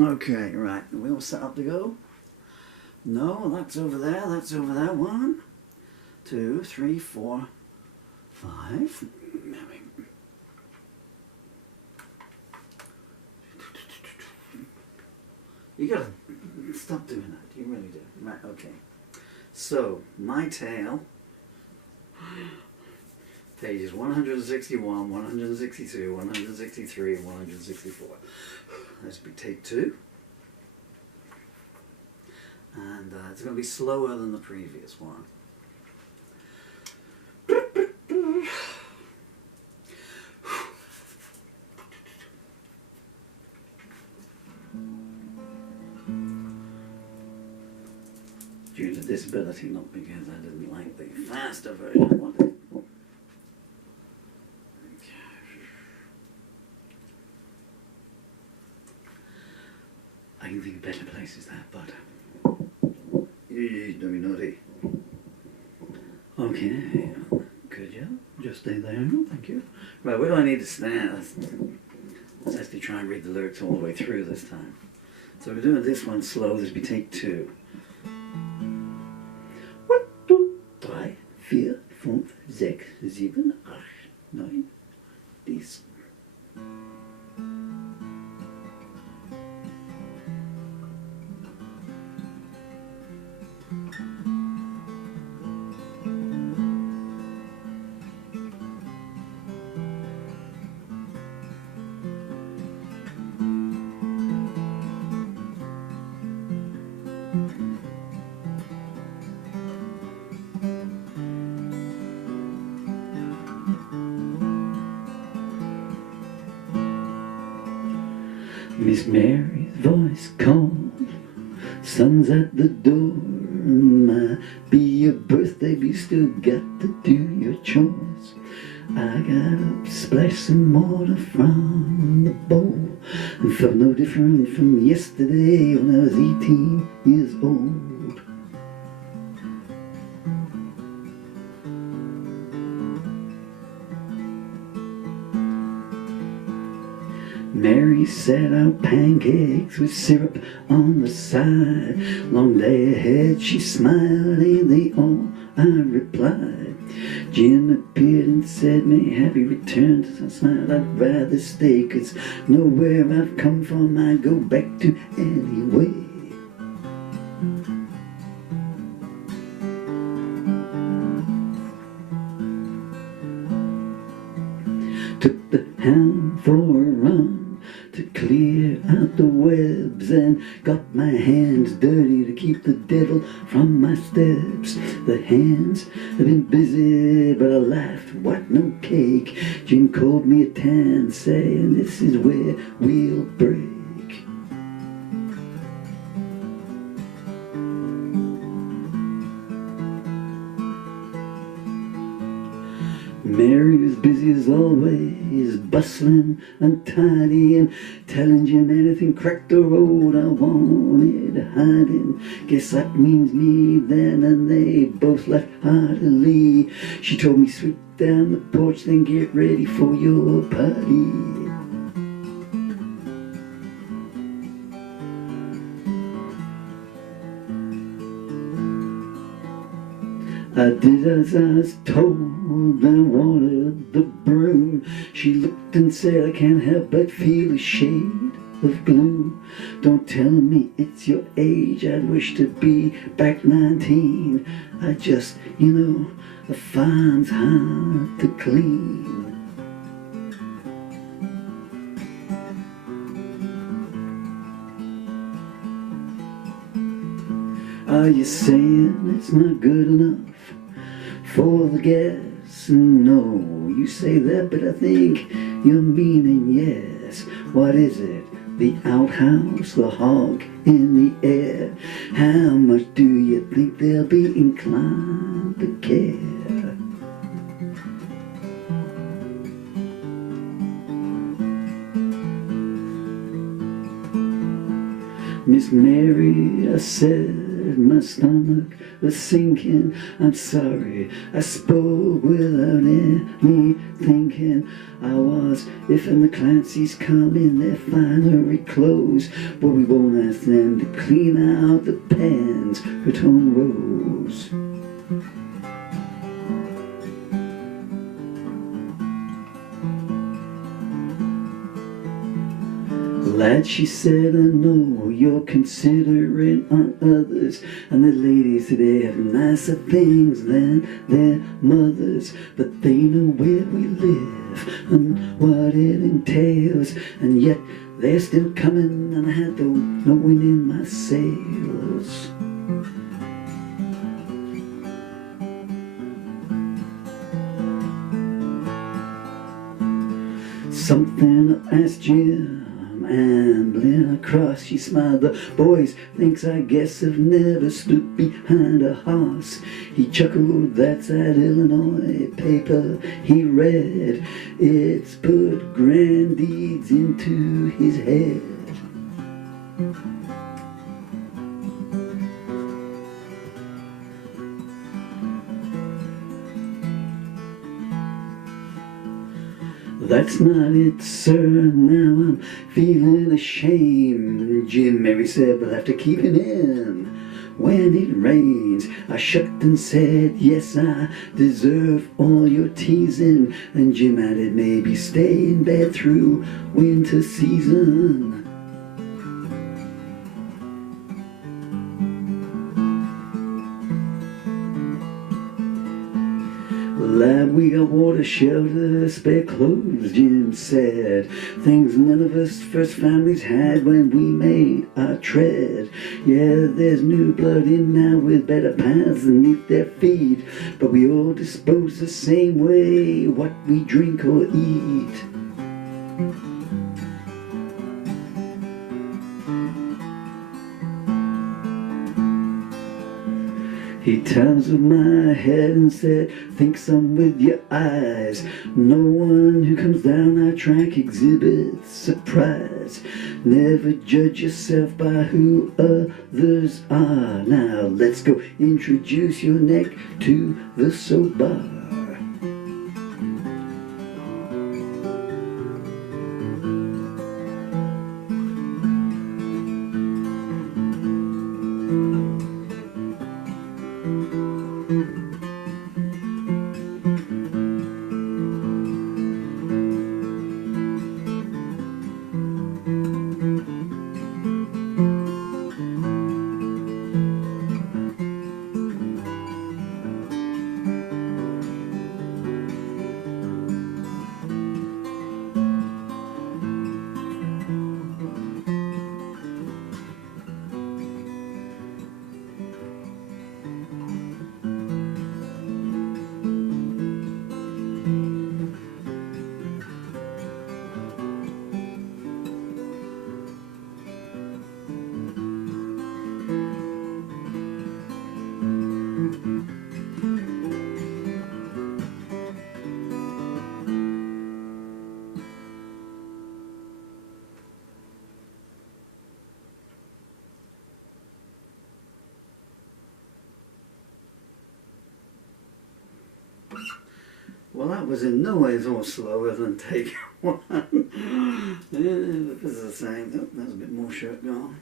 Okay, right. Are we all set up to go? No, that's over there. That's over there. 1, 2, 3, 4, 5. You gotta stop doing that. You really do. Right, okay. So, my tale, pages 161, 162, 163, 164. This will be take 2. And it's going to be slower than the previous one. Due to disability, not because I didn't like the faster version. What is I can think of better places that, but don't be naughty. Okay, could you just stay there? Thank you. Right, where do I need to stand? Let's actually try and read the lyrics all the way through this time. So we're doing this one slow. This will be take 2. 1, 2, 3, 4, 5, 6, 7, 8, 9, 10. Miss Mary's voice called, sun's at the door, might be your birthday, but you still got to do your chores. I got up, splashed some water from the bowl, and felt no different from yesterday when I was 18 years old. Mary set out pancakes with syrup on the side. Long day ahead, she smiled, ain't they all? I replied. Jim appeared and said, may happy return. I smiled, I'd rather stay, 'cause nowhere I've come from I'd go back to anyway. Took the hound for a run to clear out the webs, and got my hands dirty to keep the devil from my steps. The hands have been busy, but I laughed, what, no cake? Jim called me a tan, saying this is where we'll break. Mary was busy as always, bustling and tidying, telling Jim anything cracked the road I wanted hiding. Guess that means me then, and they both left heartily. She told me sweep down the porch, then get ready for your party. I did as I was told, and wanted the broom. She looked and said, I can't help but feel a shade of gloom. Don't tell me it's your age, I'd wish to be back 19. I just, the farm's hard to clean. Are you saying it's not good enough for the gas? No, you say that, but I think you're meaning yes. What is it? The outhouse, the hog in the air? How much do you think they'll be inclined to care? Miss Mary, I said, my stomach was sinking. I'm sorry, I spoke without any thinking. I was, if and the Clancy's come in their finery clothes, but we won't ask them to clean out the pans for Tom Rose. Lad, she said, I know you're considerate on others, and the ladies today have nicer things than their mothers, but they know where we live and what it entails, and yet they're still coming, and I had no wind in my sails. Something I asked Jim, ambling across, she smiled. The boys thinks I guess have never stood behind a horse. He chuckled, that's that Illinois paper he read. It's put grand deeds into his head. That's not it, sir, now I'm feeling ashamed. Jim, Mary said, we'll have to keep him in when it rains. I shucked and said, yes, I deserve all your teasing. And Jim added, maybe stay in bed through winter season. Lad, we got water, shelter, spare clothes, Jim said. Things none of us first families had when we made our tread. Yeah, there's new blood in now with better paths beneath their feet, but we all dispose the same way, what we drink or eat. He turns with my head and said, think some with your eyes. No one who comes down our track exhibits surprise. Never judge yourself by who others are. Now let's go introduce your neck to the soap bar. Well, that was in no ways all slower than take one. Yeah, this is the same. Oh, there's a bit more shirt gone.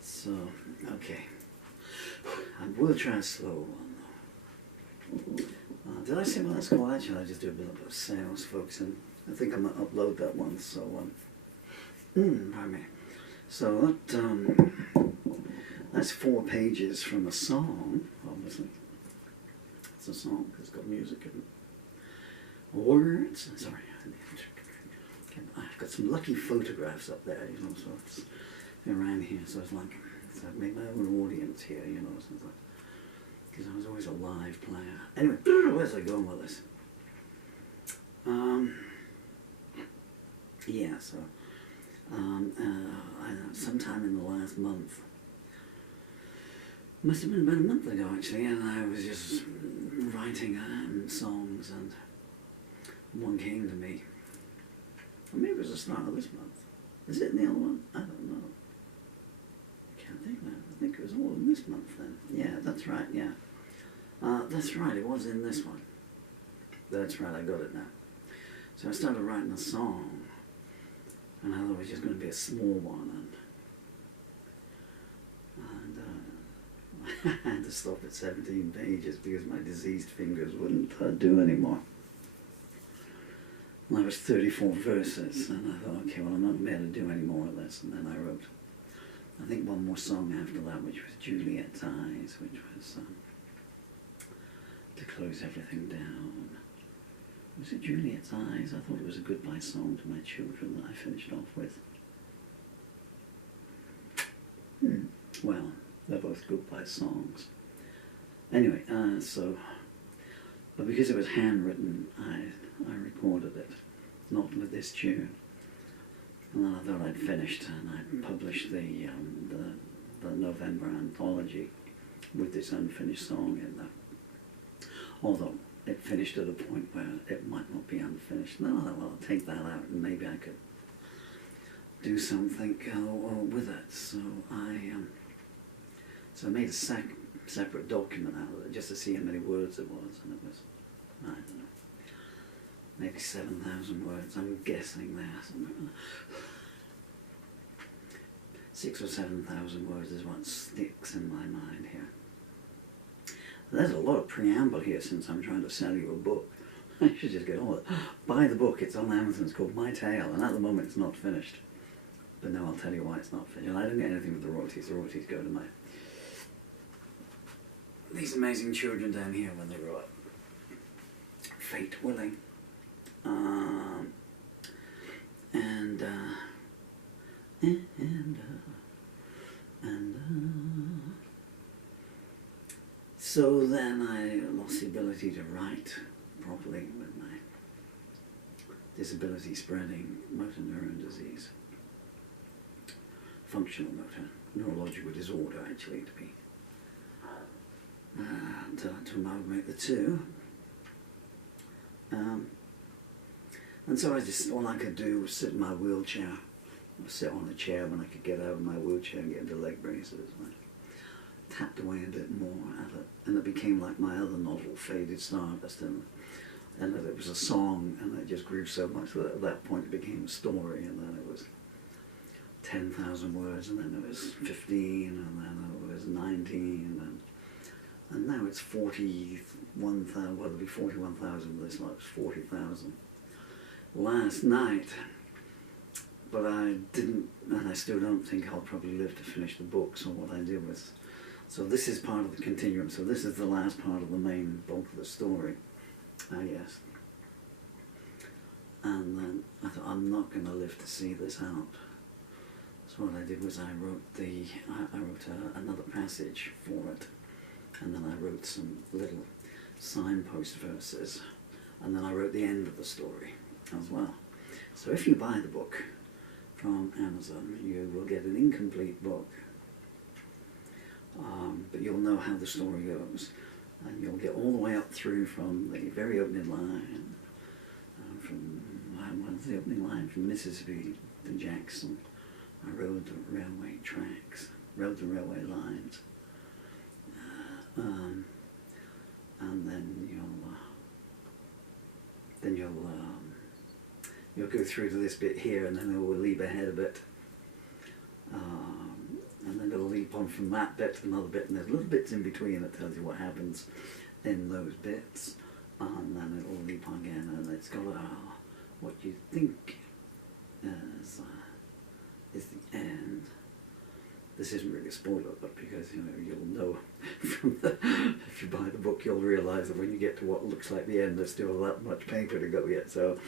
So, okay. I will try a slow one though. Did I say what that's called? Actually, I just do a bit of sales, folks, and I think I'm going to upload that one, so, pardon me. So that, that's 4 pages from a song, obviously. It's a song because it's got music and words. Sorry, I've got some lucky photographs up there, you know, so it's around here. So it's like, so I make my own audience here, you know, so it's like, because I was always a live player. Anyway, where's I going with this? Yeah, so sometime in the last month, must have been about a month ago actually, and I was just writing songs, and one came to me. Or maybe it was the start of this month. Is it in the other one? I don't know. I can't think now. I think it was all in this month then. Yeah, that's right, yeah. That's right, it was in this one. That's right, I got it now. So I started writing a song, and I thought it was just going to be a small one, and I had to stop at 17 pages because my diseased fingers wouldn't do anymore. And I was 34 verses, and I thought, okay, well, I'm not going to do any more of this. And then I wrote, I think, one more song after that, which was Juliette's Eyes, which was to close everything down. Was it Juliette's Eyes? I thought it was a goodbye song to my children that I finished off with. Well, they're both goodbye songs. Anyway, but because it was handwritten, I recorded it, not with this tune. And then I thought I'd finished, and I published the November anthology with this unfinished song in there. Although it finished at a point where it might not be unfinished. No, well, I'll take that out, and maybe I could do something with it. So I made a separate document out of it just to see how many words it was, and it was, I don't know, maybe 7,000 words. I'm guessing there. 6,000 or 7,000 words is what sticks in my mind here. There's a lot of preamble here since I'm trying to sell you a book. I should just get on with it. Buy the book, it's on Amazon, it's called My Tale, and at the moment it's not finished. But no, I'll tell you why it's not finished. And I don't get anything with the royalties go to these amazing children down here when they grow up. Fate willing. So then I lost the ability to write properly with my disability spreading motor neuron disease. Functional motor, neurological disorder actually to be, to amalgamate the two. And so all I could do was sit in my wheelchair, or sit on a chair when I could get out of my wheelchair and get into leg braces. And I tapped away a bit more at it, and it became like my other novel, Faded Stardust, and it was a song, and it just grew so much that at that point it became a story, and then it was 10,000 words, and then it was 15, and then it was 19, and now it's 41,000, well, it'll be 41,000 this month, 40,000. Last night, but I didn't, and I still don't think I'll probably live to finish the book, so what I did was, so this is part of the continuum, so this is the last part of the main bulk of the story, I guess. And then I thought, I'm not going to live to see this out. So what I did was I wrote another passage for it, and then I wrote some little signpost verses, and then I wrote the end of the story as well. So if you buy the book from Amazon, you will get an incomplete book, but you'll know how the story goes, and you'll get all the way up through from the very opening line, what's the opening line? From Mississippi to Jackson. I rode the railway tracks, rode the railway lines, and then you'll go through to this bit here, and then it will leap ahead a bit, and then it'll leap on from that bit to another bit, and there's little bits in between that tells you what happens in those bits, and then it'll leap on again, and it's got what you think is the end. This isn't really a spoiler, but because you'll know from if you buy the book, you'll realise that when you get to what looks like the end, there's still that much paper to go yet. So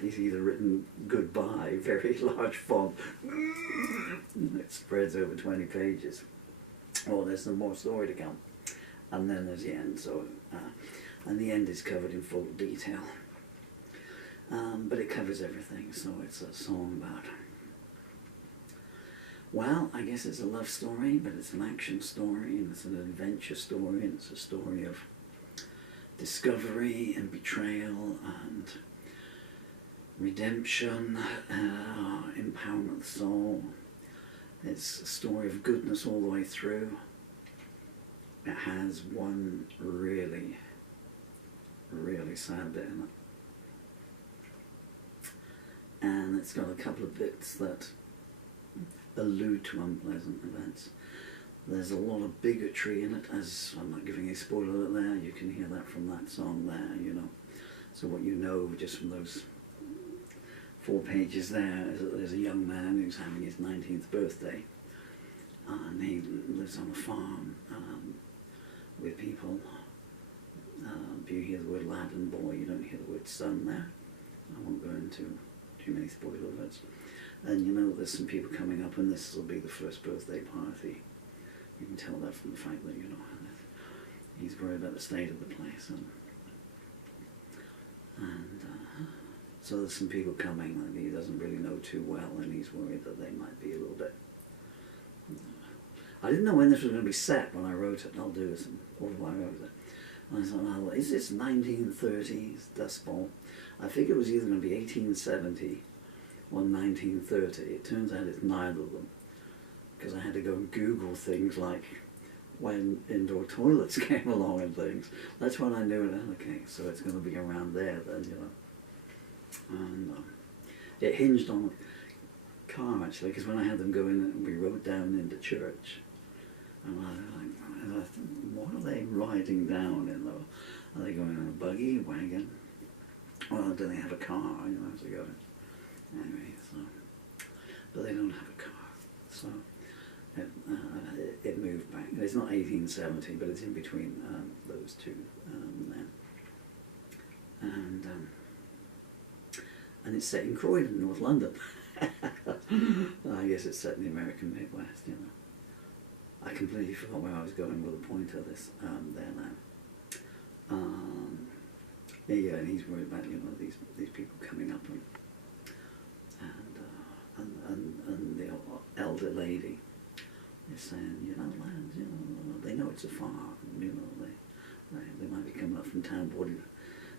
he's either written goodbye, very large font, it spreads over 20 pages, or there's some more story to come, and then there's the end. So and the end is covered in full detail, but it covers everything. So it's a song about, well, I guess it's a love story, but it's an action story, and it's an adventure story, and it's a story of discovery and betrayal and redemption, empowerment of the soul. It's a story of goodness all the way through. It has one really, really sad bit in it. And it's got a couple of bits that allude to unpleasant events. There's a lot of bigotry in it, as I'm not giving a spoiler there, you can hear that from that song there, you know. So what you know just from those 4 pages there is that there's a young man who's having his 19th birthday, and he lives on a farm with people. You hear the word lad and boy, you don't hear the word son there. I won't go into too many spoiler words. And you know there's some people coming up, and this will be the first birthday party. You can tell that from the fact that, you know, he's worried about the state of the place. And so there's some people coming that he doesn't really know too well, and he's worried that they might be a little bit... I didn't know when this was going to be set when I wrote it. I'll do this all while I wrote it. And I thought, well, is this 1930s Dust Bowl? I think it was either going to be 1870 or 1930. It turns out it's neither of them, because I had to go and Google things like when indoor toilets came along and things. That's when I knew it. Okay, so it's going to be around there then, you know. And it hinged on a car, actually, because when I had them go in, we rode down into church. And I thought, what are they riding down in, though? Are they going in a buggy, wagon? Or do they have a car, you know, to go in? Anyway, so... But they don't have a car, so... It moved back. It's not 1870, but it's in between those two then. And it's set in Croydon, North London. I guess it's set in the American Midwest, you know. I completely forgot where I was going with the point of this there now. Yeah, and he's worried about, you know, these people coming up and the elder lady is saying, you know, lads, you know, they know it's a farm, you know, they might be coming up from town, what do you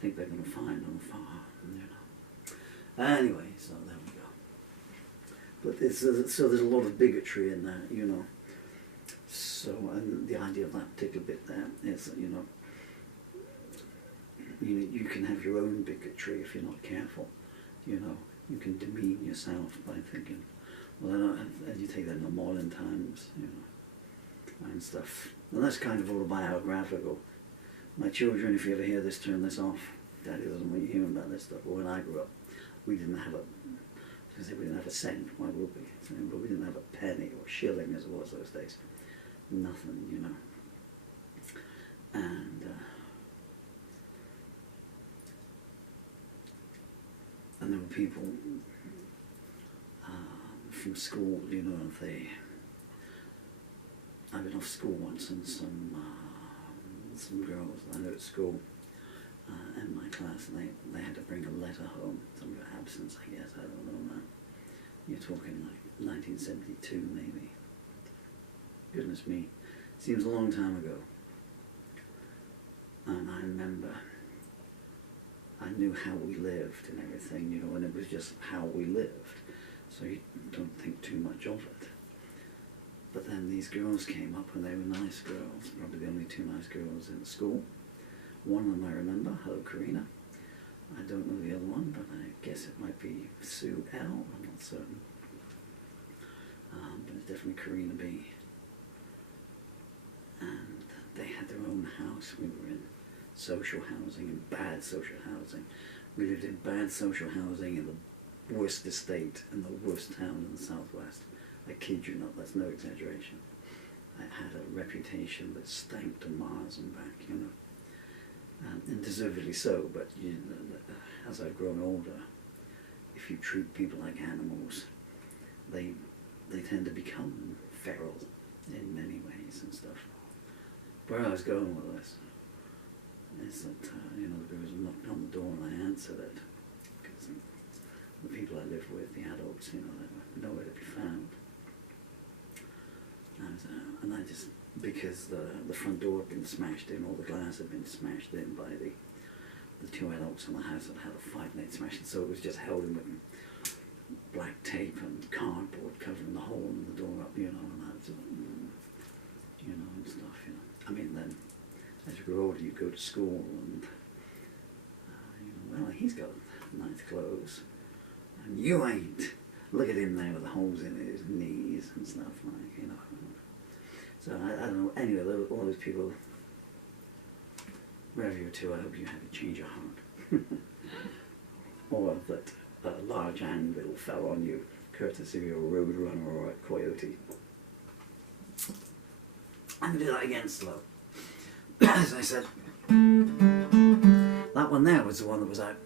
think they're going to find on a farm, you know. Anyway, so there we go. But so there's a lot of bigotry in that, you know. So, and the idea of that particular bit there is that, you know, you can have your own bigotry if you're not careful, you know. You can demean yourself by thinking, well, you take that in the modern times, you know, and stuff. And that's kind of autobiographical. My children, if you ever hear this, turn this off. Daddy doesn't want you hearing about this stuff. But when I grew up, we didn't have a cent, why would we? But we didn't have a penny or shilling as it was those days. Nothing, you know. And there were people from school, you know, I've been off school once, and some girls I know at school in my class, and they had to bring a letter home, some absence, I guess, I don't know now. You're talking like 1972 maybe. Goodness me, seems a long time ago. And I remember, I knew how we lived and everything, you know, and it was just how we lived. So you don't think too much of it. But then these girls came up, and they were nice girls, probably the only two nice girls in school. One of them I remember, hello Karina. I don't know the other one, but I guess it might be Sue L, I'm not certain. But it's definitely Karina B. And they had their own house. We were in social housing, and bad social housing. We lived in bad social housing in the worst estate in the worst town in the southwest. I kid you not, that's no exaggeration. I had a reputation that stank to Mars and back, you know. And deservedly so, but you know, as I've grown older, if you treat people like animals, they tend to become feral in many ways and stuff. Where I was going with this is that, you know, there was a knock on the door and I answered it. Because the people I lived with, the adults, you know, they were nowhere to be found. And I just, because the front door had been smashed in, all the glass had been smashed in by the two adults in the house had had a fight and they'd smashed it, so it was just held in with black tape and cardboard covering the hole in the door up, you know, and that sort of, you know, and stuff, you know. I mean, then as you grow older, you go to school and, you know, well, he's got nice clothes, and you ain't. Look at him there with the holes in his knees and stuff, like, you know. So I don't know, anyway, all those people, wherever you're to, I hope you have a change of heart. Or that a large anvil fell on you, courtesy of your road runner or a coyote. I'm going to do that again slow. As I said, that one there was the one that was out